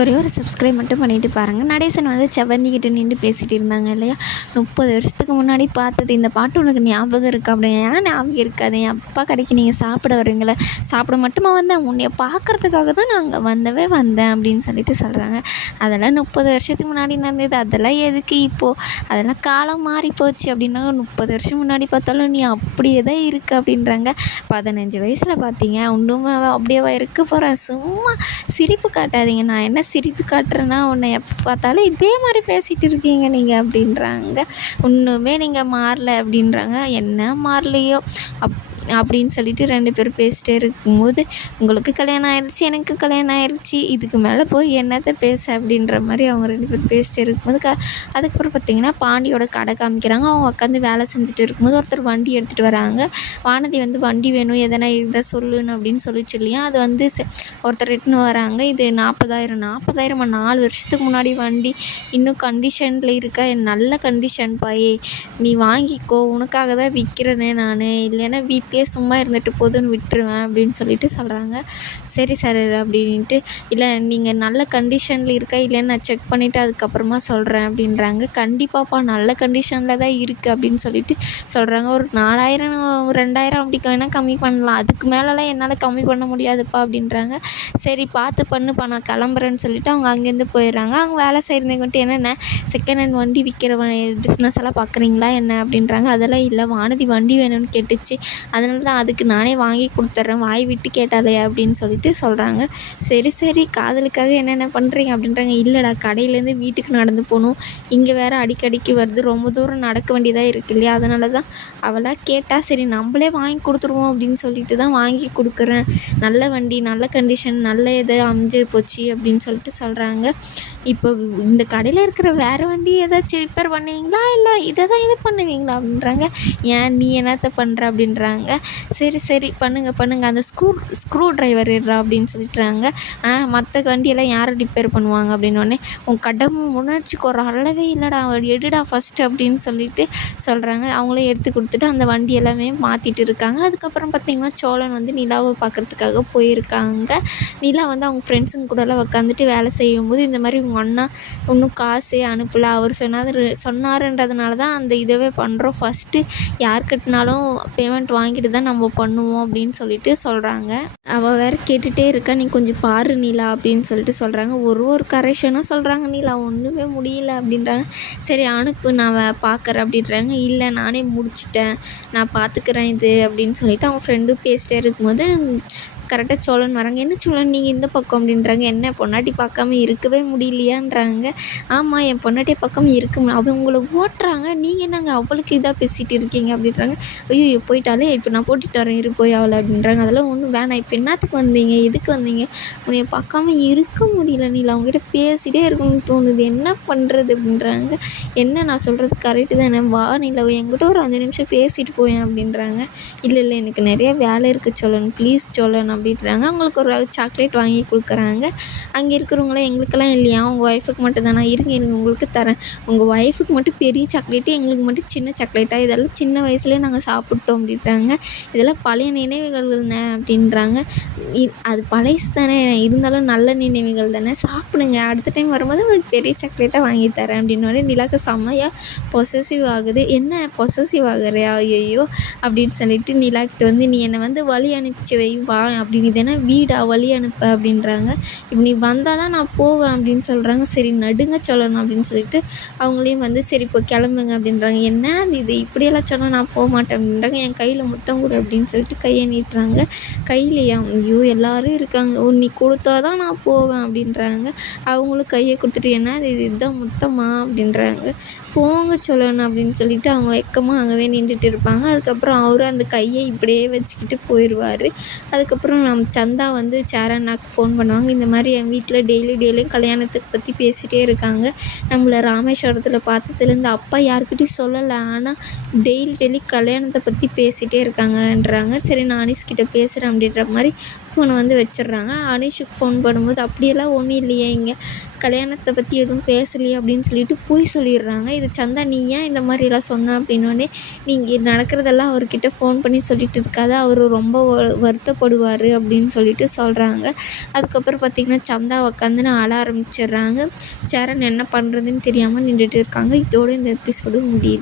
ஒரே ஒரு சப்ஸ்கிரைப் மட்டும் பண்ணிவிட்டு பாருங்கள். நடேசன் வந்து செவ்வந்திக்கிட்ட நின்று பேசிகிட்டு இருந்தாங்க இல்லையா, 30 வருஷத்துக்கு முன்னாடி பார்த்தது இந்த பாட்டு உனக்கு ஞாபகம் இருக்கா அப்படின்னு. ஏன்னா ஞாபகம் இருக்காது, என் அப்பா கடைக்கு நீங்கள் சாப்பிட வருவீங்களே, சாப்பிட மட்டுமா வந்தேன், உன்னைய பார்க்குறதுக்காக தான் நான் அங்கே வந்தேன் அப்படின்னு சொல்லிட்டு சொல்கிறாங்க. அதெல்லாம் 30 வருஷத்துக்கு முன்னாடி நடந்தது, அதெல்லாம் எதுக்கு இப்போது, அதெல்லாம் காலம் மாறி போச்சு அப்படின்னா. 30 வருஷம் முன்னாடி பார்த்தாலும் நீ அப்படியே தான் இருக்கு அப்படின்றாங்க. 15 வயசில் பார்த்தீங்க, இன்னுமே அப்படியேவா இருக்க போகிறேன், சும்மா சிரிப்பு காட்டாதீங்க, நான் என்ன சிரிப்பு காட்டுறேன்னா உன்னை எப்போ பார்த்தாலும் இதே மாதிரி பேசிகிட்டு இருக்கீங்க நீங்கள் அப்படின்றாங்க. இன்னுமே நீங்கள் மாறல அப்படின்றாங்க. என்ன மாறலையோ அப்படின்னு சொல்லிட்டு 2 பேரும் பேசிகிட்டே இருக்கும்போது, உங்களுக்கு கல்யாணம் ஆயிடுச்சு, எனக்கு கல்யாணம் ஆயிடுச்சு, இதுக்கு மேலே போய் என்னத்தை பேச அப்படின்ற மாதிரி அவங்க 2 பேரும் பேசிகிட்டே இருக்கும்போது அதுக்கப்புறம் பார்த்திங்கன்னா பாண்டியோட கடை காமிக்கிறாங்க. அவங்க உட்காந்து வேலை செஞ்சுட்டு இருக்கும்போது ஒருத்தர் வண்டி எடுத்துகிட்டு வராங்க. வானதி வந்து வண்டி வேணும், எதனா இருந்தால் சொல்லுன்னு அப்படின்னு சொல்லிச்சு இல்லையா, அது வந்து ஒருத்தர் எட்டுன்னு வராங்க. இது 40,000 4 வருஷத்துக்கு முன்னாடி வண்டி, இன்னும் கண்டிஷனில் இருக்கா, நல்ல கண்டிஷன் பாயே, நீ வாங்கிக்கோ, உனக்காக தான் விற்கிறேனே நான், இல்லைன்னா வீட்டிலே சும்மா இருந்துட்டு போதுன்னு விட்டுருவேன் அப்படின்னு சொல்லிட்டு சொல்கிறாங்க. சரி சார் அப்படின்ட்டு, இல்லை நீங்கள் நல்ல கண்டிஷனில் இருக்கா இல்லைன்னு நான் செக் பண்ணிவிட்டு அதுக்கப்புறமா சொல்கிறேன் அப்படின்றாங்க. கண்டிப்பாப்பா நல்ல கண்டிஷனில் தான் இருக்குது அப்படின்னு சொல்லிட்டு சொல்கிறாங்க. ஒரு 4,000 2,000 அப்படி வேணால் கம்மி பண்ணலாம், அதுக்கு மேலெலாம் என்னால் கம்மி பண்ண முடியாதுப்பா அப்படின்றாங்க. சரி பார்த்து பண்ணுப்பா, நான் கிளம்புறேன்னு சொல்லிவிட்டு அவங்க அங்கேருந்து போயிடுறாங்க. அவங்க வேலை செய்கிறவங்க வந்துட்டு என்னென்ன செகண்ட் ஹேண்ட் வண்டி விற்கிற பிஸ்னஸ் எல்லாம் பார்க்குறீங்களா என்ன அப்படின்றாங்க. அதெல்லாம் இல்லை, வானதி வண்டி வேணும்னு கேட்டுச்சு, அதனால தான் அதுக்கு நானே வாங்கி கொடுத்துட்றேன், வாய் விட்டு கேட்டாலே அப்படின்னு சொல்லிட்டு சொல்கிறாங்க. சரி காதலுக்காக என்னென்ன பண்ணுறீங்க அப்படின்றாங்க. இல்லைடா, கடையிலேருந்து வீட்டுக்கு நடந்து போகணும், இங்கே வேறு அடிக்கடிக்கு வருது, ரொம்ப தூரம் நடக்க வேண்டியதாக இருக்குது இல்லையா, அதனால தான் அவளாக கேட்டால் சரி நம்மளே வாங்கி கொடுத்துருவோம் அப்படின்னு சொல்லிட்டு தான் வாங்கி கொடுக்குறேன், நல்ல வண்டி, நல்ல கண்டிஷன், நல்ல இது அமைஞ்சு போச்சு அப்படின்னு சொல்லிட்டு சொல்கிறாங்க. இப்போ இந்த கடையில் இருக்கிற வேறு வண்டி ஏதாச்சும் ரிப்பேர் பண்ணுவீங்களா, இல்லை இதை தான் இது பண்ணுவீங்களா அப்படின்றாங்க. ஏன் நீ என்னத்தை பண்ணுற அப்படின்றாங்க. சரி பண்ணுங்க, அந்த ஸ்க்ரூ டிரைவர் எடுறா அப்படின்னு சொல்லிட்டுறாங்க. மற்ற வண்டியெல்லாம் யாரை ரிப்பேர் பண்ணுவாங்க அப்படின்னோடனே, உன் கடமை உணர்ச்சிக்கு ஒரு அளவே இல்லைடா, எடுடா ஃபஸ்ட்டு அப்படின்னு சொல்லிட்டு சொல்கிறாங்க. அவங்களே எடுத்து கொடுத்துட்டு அந்த வண்டி எல்லாமே மாற்றிட்டு இருக்காங்க. அதுக்கப்புறம் பார்த்திங்கன்னா சோழன் வந்து நிலாவை பார்க்குறதுக்காக போயிருக்காங்க. நிலா வந்து அவங்க ஃப்ரெண்ட்ஸுங்க கூடலாம் உட்காந்துட்டு வேலை செய்யும்போது, இந்த மாதிரி உங்கள் அண்ணா இன்னும் காசே அனுப்பலை, அவர் சொன்னாருன்றதுனால தான் அந்த இதவே பண்ணுறோம், ஃபஸ்ட்டு யார் கட்டினாலும் பேமெண்ட் வாங்கிட்டு தான் நம்ம பண்ணுவோம் அப்படின்னு சொல்லிட்டு சொல்கிறாங்க. அவள் வேறு கேட்டுகிட்டே இருக்கா, நீ கொஞ்சம் பாரு நிலா அப்படின்னு சொல்லிட்டு சொல்கிறாங்க. ஒரு கரெக்ஷனாக சொல்கிறாங்க. நிலா ஒன்றுமே முடியல அப்படின்றாங்க. சரி அனுப்பு, நான் பார்க்குறேன் அப்படின்றாங்க. இல்லை நானே முடிச்சிட்டேன், நான் பார்த்துக்கிறேன் இது அப்படின்னு சொல்லிட்டு அவங்க ஃப்ரெண்டும் பேசிட்டே இருக்கும்போது கரெக்டாக சோழன் வராங்க. என்ன சோழன் நீங்கள் இந்த பக்கம் அப்படின்றாங்க. என்ன பொண்டாட்டி பார்க்காம இருக்கவே முடியலையான்றாங்க. ஆமாம், என் பொண்டாட்டியை பார்க்காம இருக்க முடியும், அவங்க உங்களை ஓட்டுறாங்க, நீங்கள் என்னங்க அவளுக்கு இதாக பேசிகிட்டு இருக்கீங்க அப்படின்றாங்க. ஐயோ போயிட்டாலே, இப்போ நான் போட்டுட்டு வரேன் இரு போய் அவளை அப்படின்றாங்க. அதெல்லாம் ஒன்றும் வேணாம், இப்போ என்னத்துக்கு வந்தீங்க, எதுக்கு வந்தீங்க, உன்னைய பார்க்காம இருக்க முடியல நீல, அவங்ககிட்ட பேசிகிட்டே இருக்கணும்னு தோணுது, என்ன பண்ணுறது அப்படின்றாங்க. என்ன நான் சொல்கிறது கரெக்டு தானே, வா நீல என்கிட்ட ஒரு 5 நிமிஷம் பேசிட்டு போயேன் அப்படின்றாங்க. இல்லை எனக்கு நிறைய வேலை இருக்குது சோழன், ப்ளீஸ் சோழன் அப்படின்றாங்க. அவங்களுக்கு ஒரு சாக்லேட் வாங்கி கொடுக்குறாங்க. அங்கே இருக்கிறவங்களாம் எங்களுக்கெல்லாம் இல்லையா, உங்கள் ஒய்ஃபுக்கு மட்டும் தானே, இருங்க உங்களுக்கு தரேன், உங்கள் ஒய்ஃபுக்கு மட்டும் பெரிய சாக்லேட்டு, எங்களுக்கு மட்டும் சின்ன சாக்லேட்டாக, இதெல்லாம் சின்ன வயசுலேயே நாங்கள் சாப்பிட்டோம் அப்படின்றாங்க. இதெல்லாம் பழைய நினைவுகள்னே அப்படின்றாங்க. அது பழசு தானே, இருந்தாலும் நல்ல நினைவுகள் தானே, சாப்பிடுங்க, அடுத்த டைம் வரும்போது உங்களுக்கு பெரிய சாக்லேட்டாக வாங்கி தரேன் அப்படின்னோடனே நிலாக்கு செம்மையாக பொசசிவ் ஆகுது. என்ன பொசசிவ் ஆகுறியா ஐயோ அப்படின்னு சொல்லிட்டு நிலாக்கிட்ட வந்து, நீ என்னை வந்து வழி அனுப்பிச்சு வை வா அப்படின்னு, இது என்ன வீடா வழி அனுப்ப அப்படின்றாங்க. இப்போ நீ வந்தால் தான் நான் போவேன் அப்படின்னு சொல்கிறாங்க. சரி நடுங்க சொல்லணும் அப்படின்னு சொல்லிட்டு அவங்களையும் வந்து சரி இப்போ கிளம்புங்க அப்படின்றாங்க. என்ன இது இப்படியெல்லாம் சொன்னால் நான் போக மாட்டேன் அப்படின்றாங்க. என் கையில் முத்தம் கொடு அப்படின்னு சொல்லிட்டு கையை நீட்டுறாங்க. கையிலையா, ஐயோ எல்லோரும் இருக்காங்க, நீ கொடுத்தா தான் நான் போவேன் அப்படின்றாங்க. அவங்களும் கையை கொடுத்துட்டு, என்ன இதுதான் முத்தமா அப்படின்றாங்க. போங்க சொல்லணும் அப்படின்னு சொல்லிட்டு அவங்க வெக்கமாக அங்கவே நின்றுட்டு இருப்பாங்க. அதுக்கப்புறம் அவரும் அந்த கையை இப்படியே வச்சுக்கிட்டு போயிடுவார். அதுக்கப்புறம் சந்தா வந்து சேரண்ணாக்கு ஃபோன் பண்ணுவாங்க. இந்த மாதிரி என் வீட்டில் டெய்லியும் கல்யாணத்துக்கு பற்றி பேசிகிட்டே இருக்காங்க, நம்மளை ராமேஸ்வரத்தில் பார்த்ததுலேருந்து அப்பா யாருக்கிட்டையும் சொல்லலை, ஆனால் டெய்லி கல்யாணத்தை பற்றி பேசிகிட்டே இருக்காங்கன்றாங்க. சரி நான் அனீஸ்கிட்ட பேசுகிறேன் அப்படின்ற மாதிரி ஃபோனை வந்து வச்சிடுறாங்க. அனீஷுக்கு ஃபோன் பண்ணும்போது அப்படியெல்லாம் ஒன்றும் இல்லையே, இங்கே கல்யாணத்தை பற்றி எதுவும் பேசலையே அப்படின்னு சொல்லிட்டு பொய் சொல்லிடுறாங்க. இது சந்தா நீ ஏன் இந்த மாதிரிலாம் சொன்ன அப்படின்னோடனே, நீங்கள் நடக்கிறதெல்லாம் அவர்கிட்ட ஃபோன் பண்ணி சொல்லிட்டு இருக்காத, அவர் ரொம்ப வருத்தப்படுவார் அப்படின்னு சொல்லிட்டு சொல்கிறாங்க. அதுக்கப்புறம் பார்த்திங்கன்னா சந்தா உட்காந்துன்னு அழ ஆரம்பிச்சிடுறாங்க. சரண் என்ன பண்ணுறதுன்னு தெரியாமல் நின்றுட்டு இருக்காங்க. இதோடு இந்த எபிசோடு முடியுது.